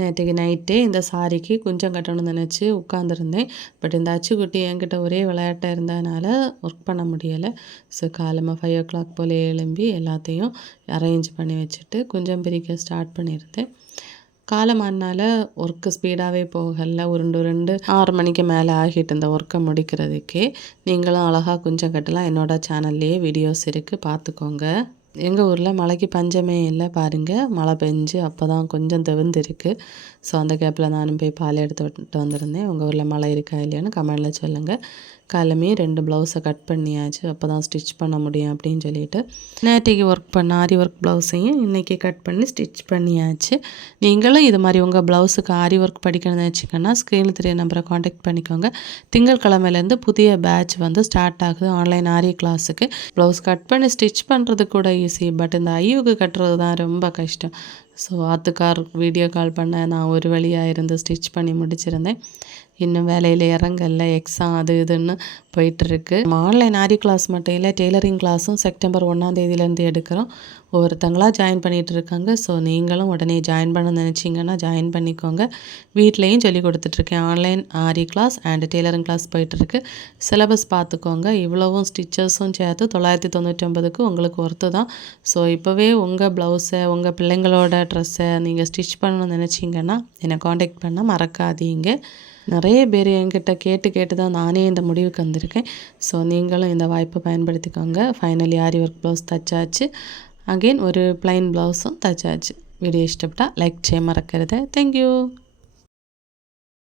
நேற்றுக்கு நைட்டே இந்த சாரிக்கு குஞ்சம் கட்டணும்னு நினச்சி உட்காந்துருந்தேன். பட் இந்த அச்சுக்குட்டி என்கிட்ட ஒரே விளையாட்டாக இருந்ததுனால ஒர்க் பண்ண முடியலை. ஸோ காலமாக 5 o'clock போல் எழும்பி எல்லாத்தையும் அரேஞ்ச் பண்ணி வச்சுட்டு குஞ்சம் பிரிக்க ஸ்டார்ட் பண்ணியிருந்தேன். காலமானால ஒர்க்கு ஸ்பீடாகவே போகலை. உருண்டு 6 மணிக்கு மேலே ஆகிட்டு இந்த ஒர்க்கை முடிக்கிறதுக்கே. நீங்களும் அழகாக குஞ்சம் கட்டலாம். என்னோடய சேனல்லையே வீடியோஸ் இருக்குது, பார்த்துக்கோங்க. எங்கள் ஊரில் மழைக்கு பஞ்சமே இல்லை பாருங்கள். மழை பெஞ்சு அப்போ தான் கொஞ்சம் தவிர்ந்துருக்கு. ஸோ அந்த கேப்பில் நானும் போய் பால் எடுத்து விட்டு வந்திருந்தேன். உங்கள் ஊரில் மழை இருக்கா இல்லையான்னு கமெண்டில் சொல்லுங்கள். காலமே 2 ப்ளவுஸை கட் பண்ணியாச்சு. அப்போ தான் ஸ்டிச் பண்ண முடியும் அப்படின்னு சொல்லிட்டு நேற்றைக்கு ஒர்க் பண்ண ஆரி ஒர்க் ப்ளவுஸையும் இன்றைக்கி கட் பண்ணி ஸ்டிச் பண்ணியாச்சு. நீங்களும் இது மாதிரி உங்கள் ப்ளவுஸுக்கு ஆரி ஒர்க் படிக்கணும்னு வச்சுக்கோன்னா ஸ்க்ரீனில் தெரிய நம்பரை காண்டாக்ட் பண்ணிக்கோங்க. திங்கட்கிழமையிலேருந்து புதிய பேட்ச் ஸ்டார்ட் ஆகுது ஆன்லைன் ஆரி கிளாஸுக்கு. ப்ளவுஸ் கட் பண்ணி ஸ்டிச் பண்ணுறது கூட ஈஸி, பட் இந்த ஐயுக்கு கட்டுறது தான் ரொம்ப கஷ்டம். ஸோ ஆத்துக்கார் வீடியோ கால் பண்ண நான் ஒரு வழியாக இருந்து ஸ்டிச் பண்ணி முடிச்சிருந்தேன். இன்னும் வேலையில் இறங்கல, எக்ஸாம் அது இதுன்னு போயிட்டுருக்கு. நம்ம ஆன்லைன் ஆரி கிளாஸ் மட்டும் இல்லை, டெய்லரிங் கிளாஸும் செப்டம்பர் 1 எடுக்கிறோம். ஒவ்வொருத்தங்களாக ஜாயின் பண்ணிகிட்டு இருக்காங்க. ஸோ நீங்களும் உடனே ஜாயின் பண்ண நினச்சிங்கன்னா ஜாயின் பண்ணிக்கோங்க. வீட்லேயும் சொல்லி கொடுத்துட்ருக்கேன். Online aari class and tailoring class போயிட்டுருக்கு. சிலபஸ் பார்த்துக்கோங்க. இவ்வளவும் ஸ்டிச்சஸும் சேர்த்து 999க்கு உங்களுக்கு ஒர்த்து தான். ஸோ இப்போவே உங்கள் ப்ளவுஸை உங்கள் பிள்ளைங்களோட ட்ரெஸ்ஸை நீங்கள் ஸ்டிச் பண்ணணும்னு நினச்சிங்கன்னா என்னை காண்டாக்ட் பண்ண மறக்காதீங்க. நிறைய பேர் என்கிட்ட கேட்டு தான் நானே இந்த முடிவுக்கு வந்திருக்கேன். ஸோ நீங்களும் இந்த வாய்ப்பை பயன்படுத்திக்கோங்க. ஃபைனலி ஆரி ஒர்க் ப்ளவுஸ் தச்சாச்சு. அகெயின் ஒரு ப்ளைன் ப்ளவுஸும் தச்சாச்சு. வீடியோ இஷ்டப்பட்டால் லைக் செய்ய மறக்கிறது. தேங்க்யூ.